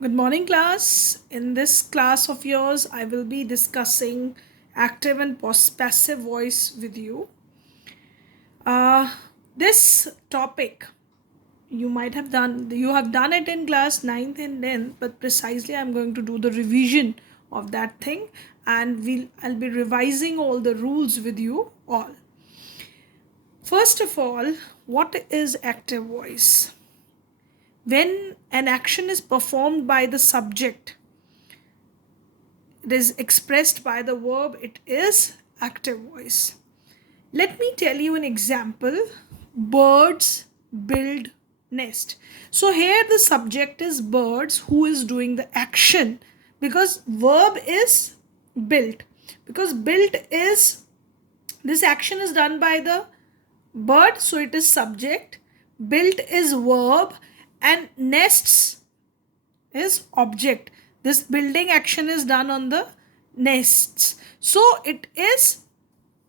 Good morning, class. In this class of yours, I will be discussing active and passive voice with you. Uh, this topic you have done it in class 9th and 10th, but precisely I'm going to do the revision of that thing, and I'll be revising all the rules with you all. First of all, what is active voice? When an action is performed by the subject, it is expressed by the verb, it is active voice. Let me tell you an example. Birds build nest. So here the subject is birds, who is doing the action, because verb is built. Because built is, this action is done by the bird, so it is subject. Built is verb, and nests is object. This building action is done on the nests. So it is,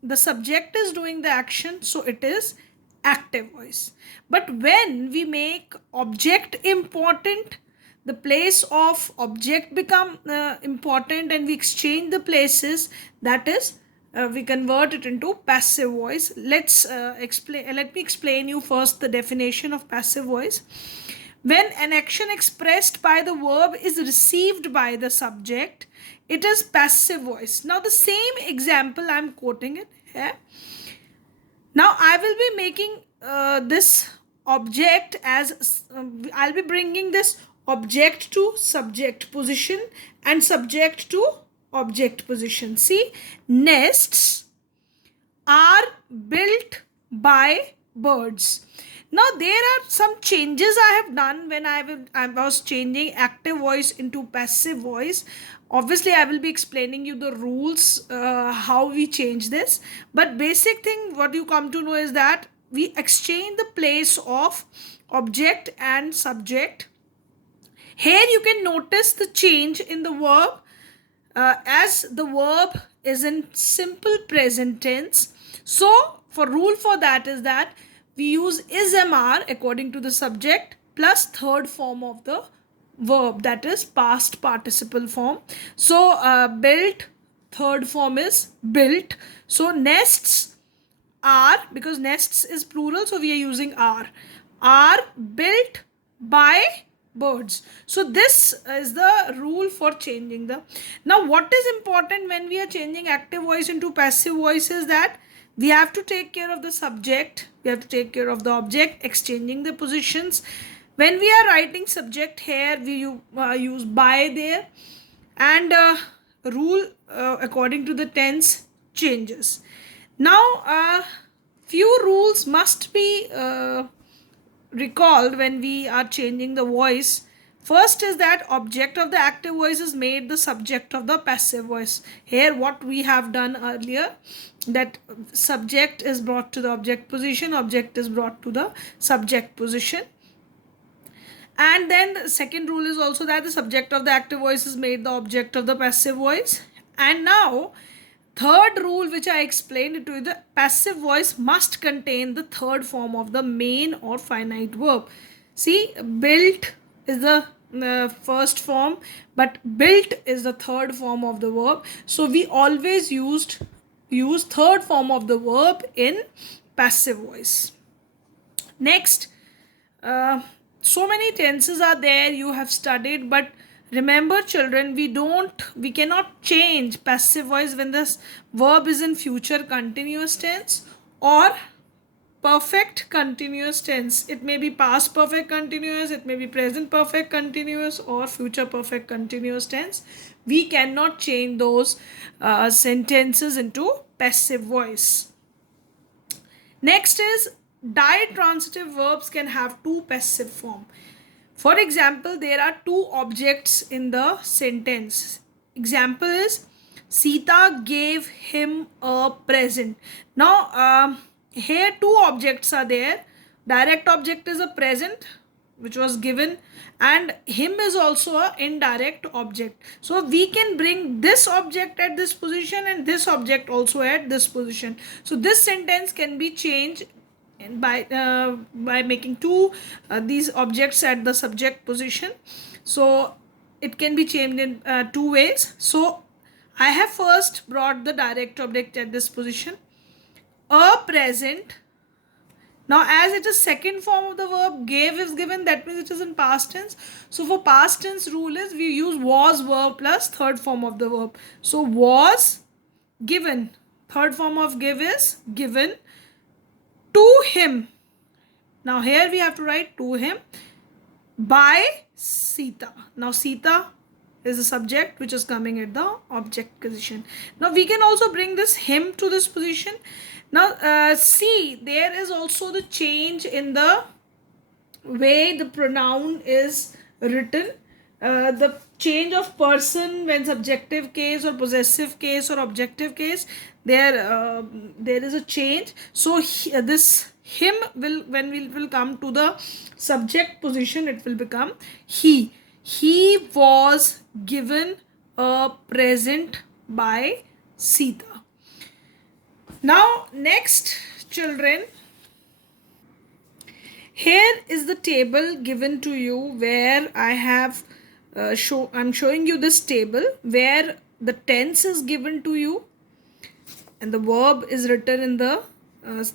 the subject is doing the action, so it is active voice. But when we make object important, the place of object become important, and we exchange the places, that is, we convert it into passive voice. Let me explain you first the definition of passive voice. When an action expressed by the verb is received by the subject, it is passive voice. Now, the same example I'm quoting it here. Now, I will be making this object as I'll be bringing this object to subject position and subject to object position. See, nests are built by birds. Now there are some changes I have done when I was changing active voice into passive voice. Obviously, I will be explaining you the rules, how we change this. But basic thing, what you come to know is that we exchange the place of object and subject. Here you can notice the change in the verb, as the verb is in simple present tense. So for rule for that is that we use is mr according to the subject plus third form of the verb, that is past participle form. So built, third form is built. So nests are, because nests is plural, so we are using are built by birds. So this is the rule for changing the. Now what is important when we are changing active voice into passive voice is that we have to take care of the subject, we have to take care of the object, exchanging the positions. When we are writing subject here, we use by there, and rule according to the tense changes. Now, few rules must be recalled when we are changing the voice. First is that object of the active voice is made the subject of the passive voice. Here what we have done earlier, that subject is brought to the object position, object is brought to the subject position. And then the second rule is also that the subject of the active voice is made the object of the passive voice. And now third rule which I explained to you, the passive voice must contain the third form of the main or finite verb. See, built is the first form, but built is the third form of the verb. So we always use third form of the verb in passive voice. Next, so many tenses are there you have studied, but remember children, we cannot change passive voice when this verb is in future continuous tense or perfect continuous tense. It may be past perfect continuous, it may be present perfect continuous, or future perfect continuous tense. We cannot change those sentences into passive voice. Next is ditransitive verbs can have two passive form. For example, there are two objects in the sentence. Example is Sita gave him a present. Now, here two objects are there. Direct object is a present which was given, and him is also a indirect object. So we can bring this object at this position and this object also at this position. So this sentence can be changed by making two these objects at the subject position. So it can be changed in two ways. So I have first brought the direct object at this position. A present. Now, as it is second form of the verb, gave is given, that means it is in past tense. So, for past tense rule is we use was verb plus third form of the verb. So, was given. Third form of give is given to him. Now, here we have to write to him by Sita. Now, Sita is the subject which is coming at the object position. Now, we can also bring this him to this position. Now, see, there is also the change in the way the pronoun is written. The change of person when subjective case or possessive case or objective case, there is a change. So this him will, when we will come to the subject position, it will become he. He was given a present by Sita. Now, next, children, here is the table given to you where I have I'm showing you this table where the tense is given to you and the verb is written in the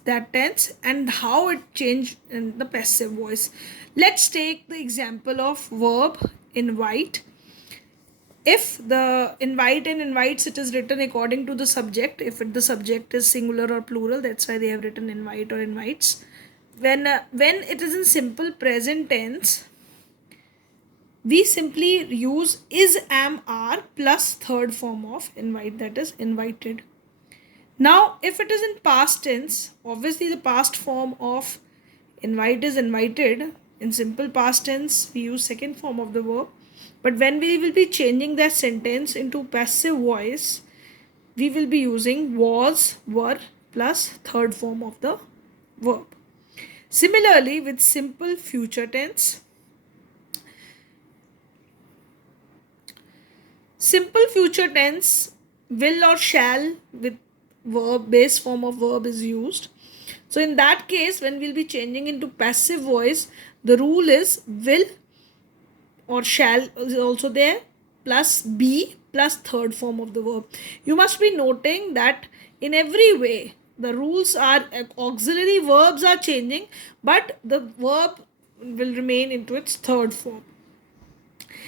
that tense and how it changed in the passive voice. Let's take the example of verb invite. If the invite and invites, it is written according to the subject. If the subject is singular or plural, that's why they have written invite or invites. When it is in simple present tense, we simply use is, am, are plus third form of invite, that is invited. Now, if it is in past tense, obviously the past form of invite is invited. In simple past tense, we use second form of the verb. But when we will be changing that sentence into passive voice, we will be using was, were plus third form of the verb. Similarly, with simple future tense, simple future tense, will or shall with verb, base form of verb is used. So in that case, when we'll be changing into passive voice, the rule is will or shall is also there plus be plus third form of the verb. You must be noting that in every way the rules are auxiliary verbs are changing, but the verb will remain into its third form.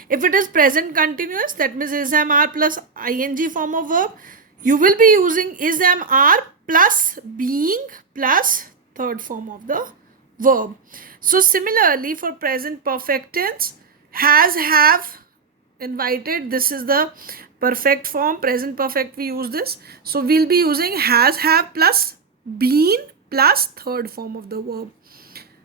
If it is present continuous, that means is, am, are plus ing form of verb, you will be using is, am, are plus being plus third form of the verb. So similarly for present perfect tense, has, have, invited, this is the perfect form, present perfect we use this. So we'll be using has, have plus been plus third form of the verb.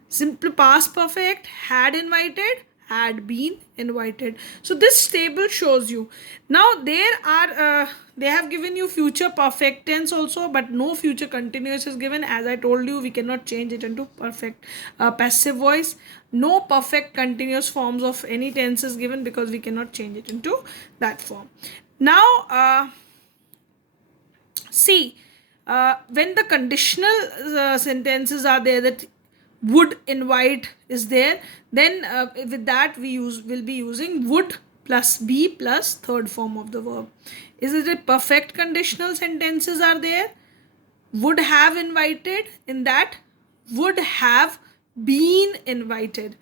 Simple past perfect, had invited, had been invited. So this table shows you. Now there are they have given you future perfect tense also, but no future continuous is given. As I told you, we cannot change it into perfect passive voice. No perfect continuous forms of any tense is given because we cannot change it into that form. Now see, when the conditional sentences are there, that would invite is there, then with that will be using would plus be plus third form of the verb. Is it a perfect conditional sentences are there? Would have invited, in that would have been invited.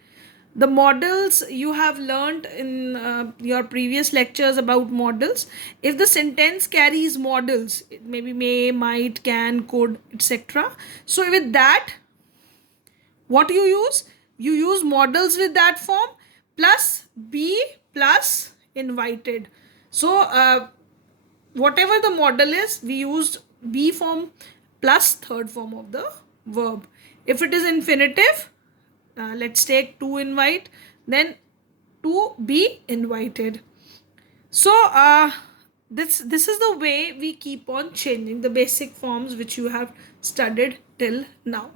The models you have learned in your previous lectures about models. If the sentence carries models, it may be may, might, can, could, etc. So with that, what you use? You use models with that form plus be plus invited. So whatever the model is, we used be form plus third form of the verb. If it is infinitive, let's take to invite, then to be invited. So this is the way we keep on changing the basic forms which you have studied till now.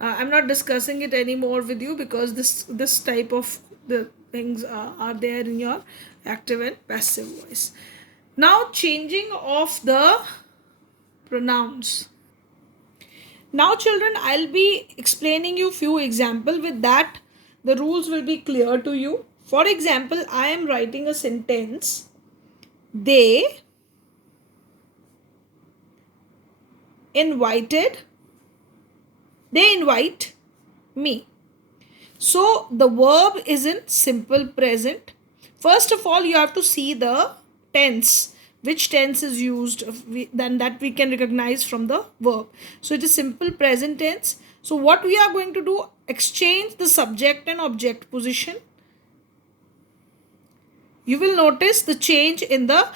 I'm not discussing it anymore with you because this type of the things are there in your active and passive voice. Now changing of the pronouns. Now children, I'll be explaining you few examples. With that, the rules will be clear to you. For example, I am writing a sentence. They invited, they invite me. So the verb is in simple present. First of all, you have to see the tense. Which tense is used, then that we can recognize from the verb. So it is simple present tense. So what we are going to do, exchange the subject and object position. You will notice the change in the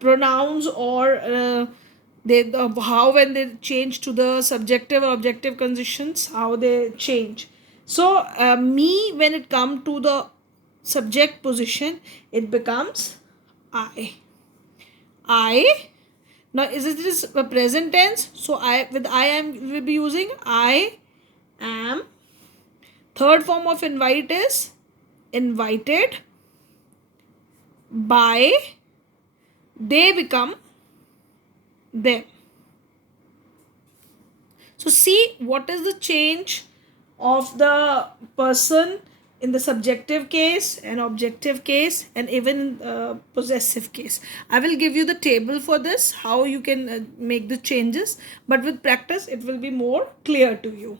pronouns, or how when they change to the subjective or objective conditions, how they change. So me, when it come to the subject position, it becomes I. Now is it is a present tense, so I with I am will be using I am. Third form of invite is invited by, they become them. So see what is the change of the person in the subjective case and objective case, and even possessive case. I will give you the table for this, how you can make the changes, but with practice it will be more clear to you.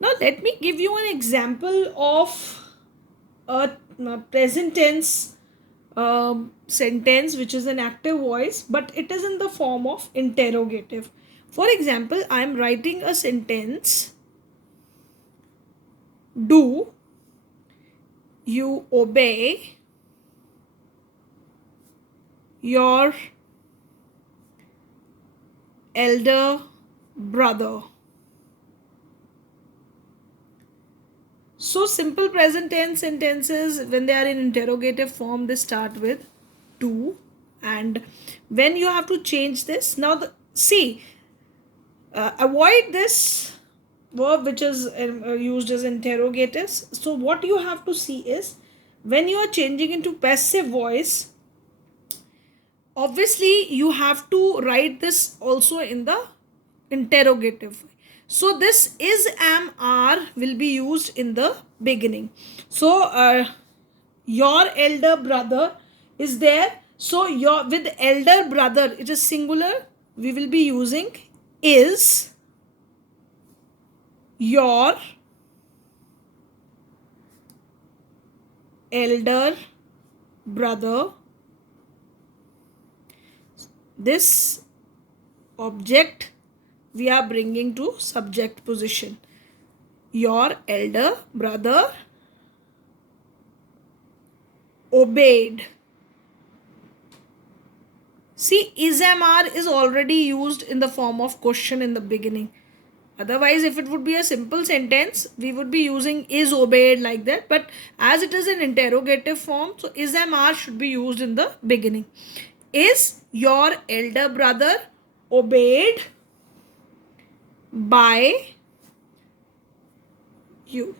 Now let me give you an example of a present tense sentence which is an active voice, but it is in the form of interrogative. For example, I am writing a sentence. Do you obey your elder brother? So simple present tense sentences, when they are in interrogative form, they start with do. And when you have to change this, now see, avoid this verb which is used as interrogatives. So what you have to see is, when you are changing into passive voice, obviously you have to write this also in the interrogative. So this is, am, are will be used in the beginning. So your elder brother is there. So your, with elder brother, it is singular, we will be using is your elder brother. This object we are bringing to subject position. Your elder brother obeyed. See, is, am, are is already used in the form of question in the beginning. Otherwise, if it would be a simple sentence, we would be using is obeyed like that. But as it is an interrogative form, so is, am, are should be used in the beginning. Is your elder brother obeyed by you?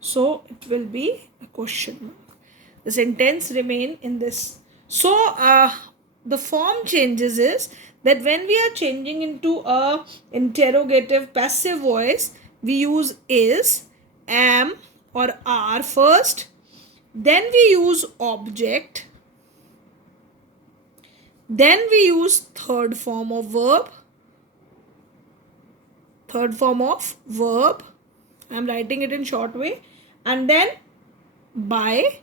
So it will be a question mark. The sentence remain in this. So the form changes is that when we are changing into a interrogative passive voice, we use is, am or are first. Then we use object. Then we use third form of verb. Third form of verb. I am writing it in short way. And then by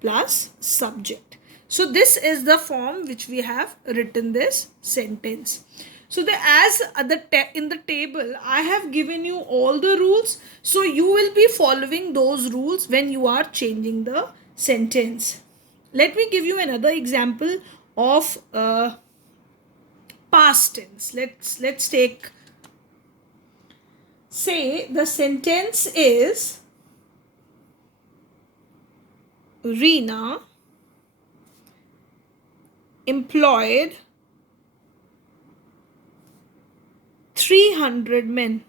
plus subject. So this is the form which we have written this sentence. So in the table, I have given you all the rules. So you will be following those rules when you are changing the sentence. Let me give you another example of past tense. Let's take, say the sentence is Reena employed 300 men.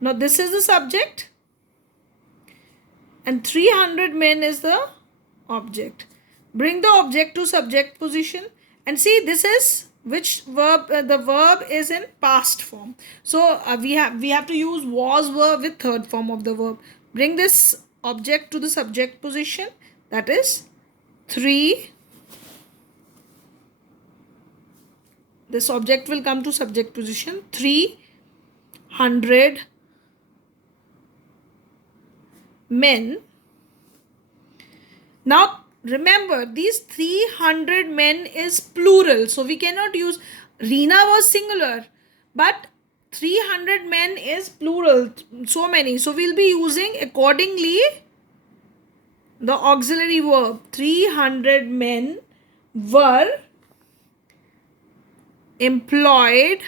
Now this is the subject and 300 men is the object. Bring the object to subject position and see, this is which verb, the verb is in past form. So we have to use was verb with third form of the verb. Bring this object to the subject position, that is 3. This object will come to subject position. 300 men. Now remember, these 300 men is plural, so we cannot use, Reena was singular, but 300 men is plural, so many. So we'll be using accordingly the auxiliary verb. 300 men were employed.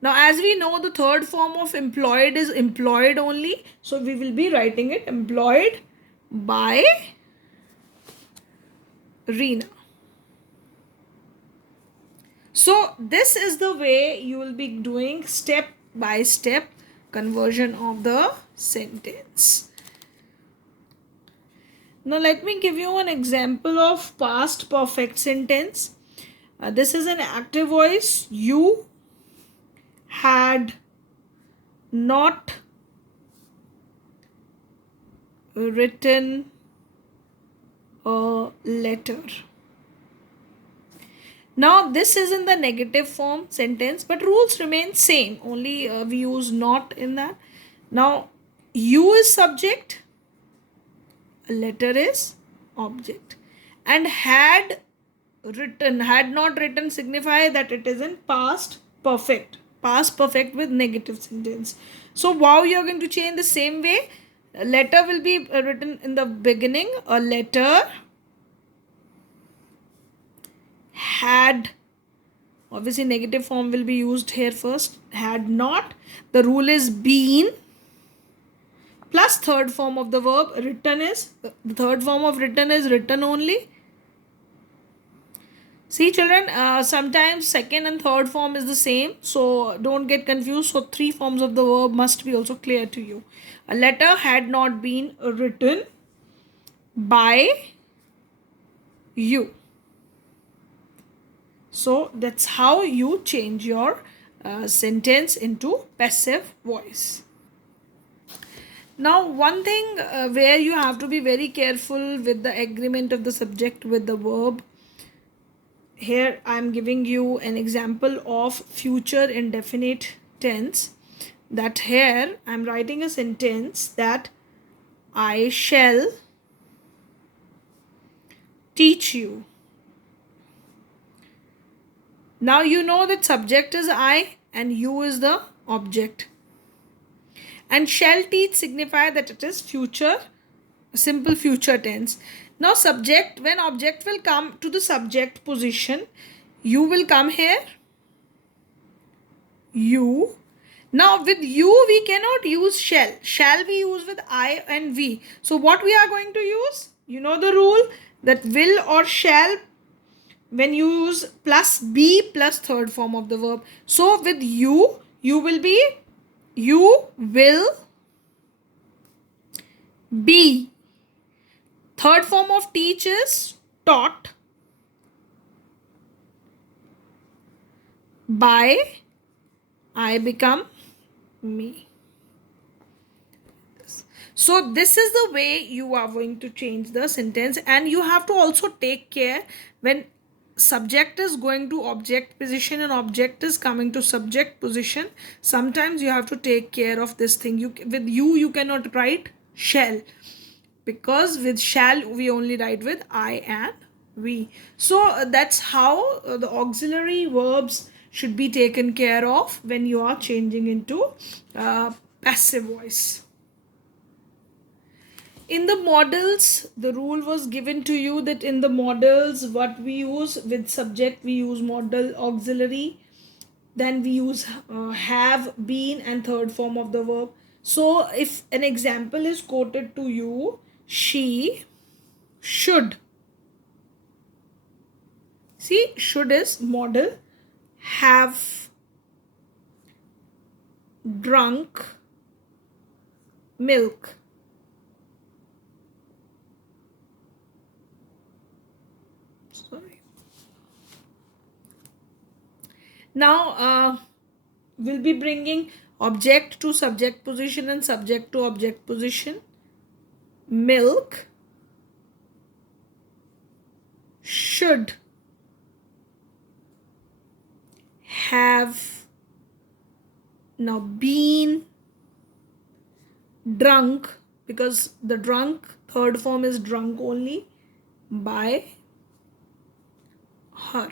Now, as we know, the third form of employed is employed only, so we will be writing it employed by Reena. So this is the way you will be doing step by step conversion of the sentence. Now let me give you an example of past perfect sentence. This is an active voice. You had not written a letter. Now this is in the negative form sentence, but rules remain same, only we use not in that. Now you is subject, a letter is object, and had not written signify that it is in past perfect with negative sentence. So how you are going to change the same way, a letter will be written in the beginning, a letter had, obviously negative form will be used here first, had not, the rule is been, plus third form of the verb, written is, the third form of written is written only. See children, sometimes second and third form is the same, so don't get confused. So 3 forms of the verb must be also clear to you. A letter had not been written by you. So that's how you change your sentence into passive voice. Now one thing where you have to be very careful with the agreement of the subject with the verb. Here I am giving you an example of future indefinite tense, that here I am writing a sentence that I shall teach you. Now you know that subject is I and you is the object, and shall teach signify that it is future, simple future tense. Now subject, when object will come to the subject position, you will come here, you. Now with you we cannot use shall we use with I and we. So what we are going to use, you know the rule, that will or shall when you use plus be plus third form of the verb. So with you will be, you will be. Third form of teach is taught by I become me. So this is the way you are going to change the sentence, and you have to also take care when subject is going to object position and object is coming to subject position. Sometimes you have to take care of this thing. With you cannot write shall, because with shall we only write with I and we. So that's how the auxiliary verbs should be taken care of when you are changing into passive voice. In the models, the rule was given to you that in the models, what we use with subject, we use modal auxiliary, then we use have, been, and third form of the verb. So if an example is quoted to you, she should. See, should is modal, have drunk milk. Sorry. Now we'll be bringing object to subject position and subject to object position. Milk should have now been drunk, because the drunk third form is drunk only, by her.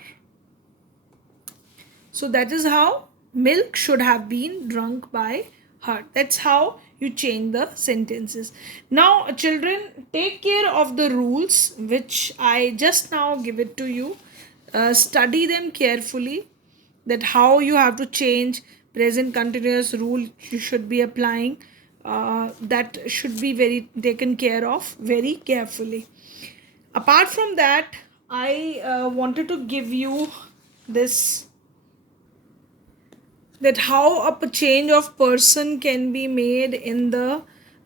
So that is how milk should have been drunk by her. That's how you change the sentences. Now, children, take care of the rules which I just now give it to you. Study them carefully, that how you have to change present continuous rule you should be applying. That should be very taken care of very carefully. Apart from that, I wanted to give you this, that how a change of person can be made in the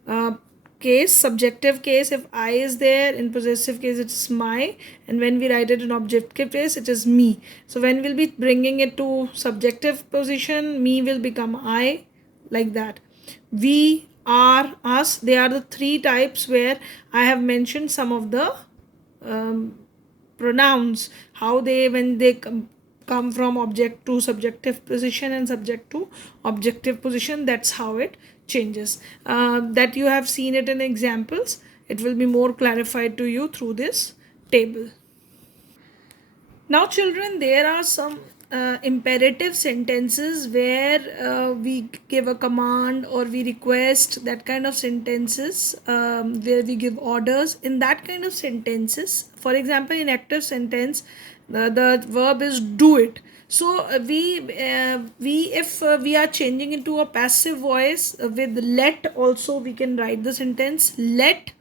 uh, case, subjective case. If I is there, in possessive case it's my, and when we write it in objective case it is me. So when we'll be bringing it to subjective position, me will become I, like that. We, are, us, they are the three types where I have mentioned some of the um, pronouns, how they, when they come from object to subjective position and subject to objective position, that's how it changes. That you have seen it in examples, it will be more clarified to you through this table. Now, children, there are some imperative sentences where we give a command or we request, that kind of sentences, where we give orders. In that kind of sentences, for example, in active sentence, the verb is do it. So we if we are changing into a passive voice with let, also we can write the sentence let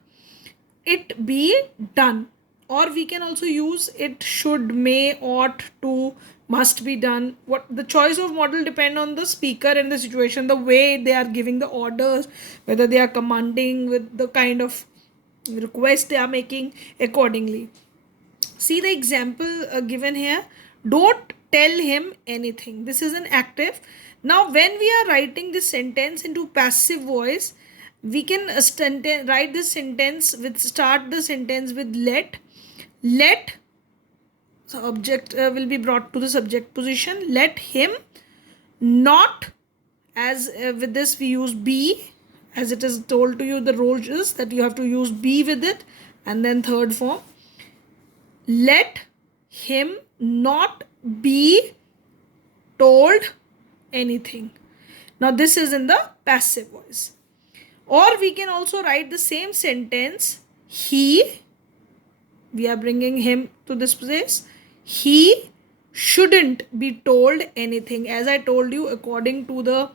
it be done, or we can also use it should, may, ought to, must be done. What the choice of model depend on the speaker and the situation, the way they are giving the orders, whether they are commanding with the kind of request they are making accordingly. See the example given here. Don't tell him anything. This is an active. Now, when we are writing this sentence into passive voice, we can write this sentence with, start the sentence with let. Let, so object will be brought to the subject position. Let him not, as with this we use be, as it is told to you, the rule is that you have to use be with it, and then third form. Let him not be told anything. Now this is in the passive voice. Or we can also write the same sentence, he, we are bringing him to this place, he shouldn't be told anything. As I told you, according to the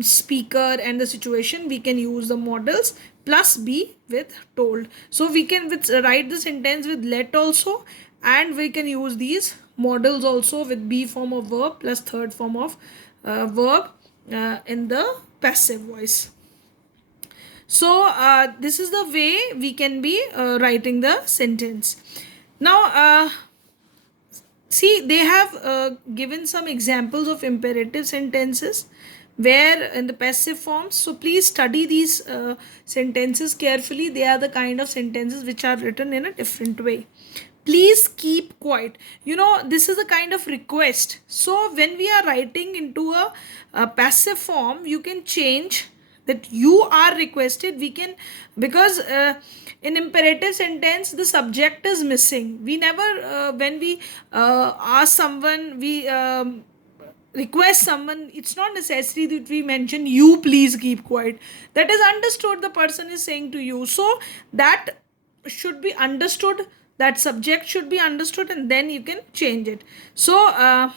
speaker and the situation, we can use the models plus be with told. So we can write the sentence with let also, and we can use these models also with be form of verb plus third form of verb in the passive voice. So this is the way we can be writing the sentence. Now see, they have given some examples of imperative sentences where in the passive forms. So please study these sentences carefully. They are the kind of sentences which are written in a different way. Please keep quiet. You know, this is a kind of request. So when we are writing into a passive form, you can change that you are requested. We can, because in imperative sentence the subject is missing. We never when we ask someone, we request someone, it's not necessary that we mention you please keep quiet. That is understood, the person is saying to you, so that should be understood, that subject should be understood, and then you can change it. So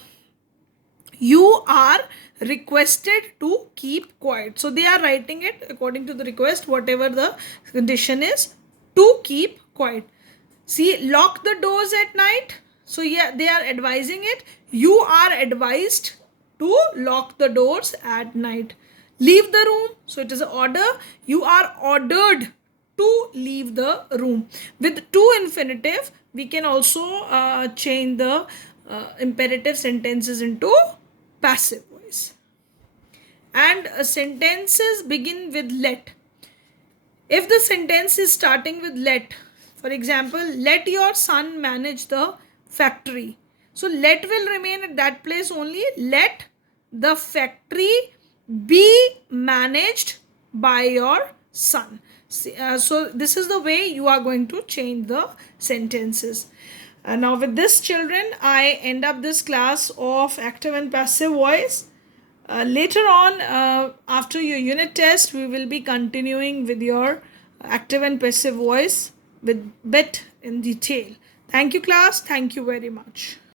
you are requested to keep quiet. So they are writing it according to the request, whatever the condition is, to keep quiet. See, lock the doors at night. So yeah, they are advising it. You are advised to lock the doors at night. Leave the room. So it is an order. You are ordered to leave the room. With to infinitive, we can also change the imperative sentences into passive voice. And sentences begin with let. If the sentence is starting with let, for example, let your son manage the factory. So let will remain at that place only. Let the factory be managed by your son. So this is the way you are going to change the sentences. Now with this, children, I end up this class of active and passive voice. Later on, after your unit test, we will be continuing with your active and passive voice with bit in detail. Thank you, class. Thank you very much.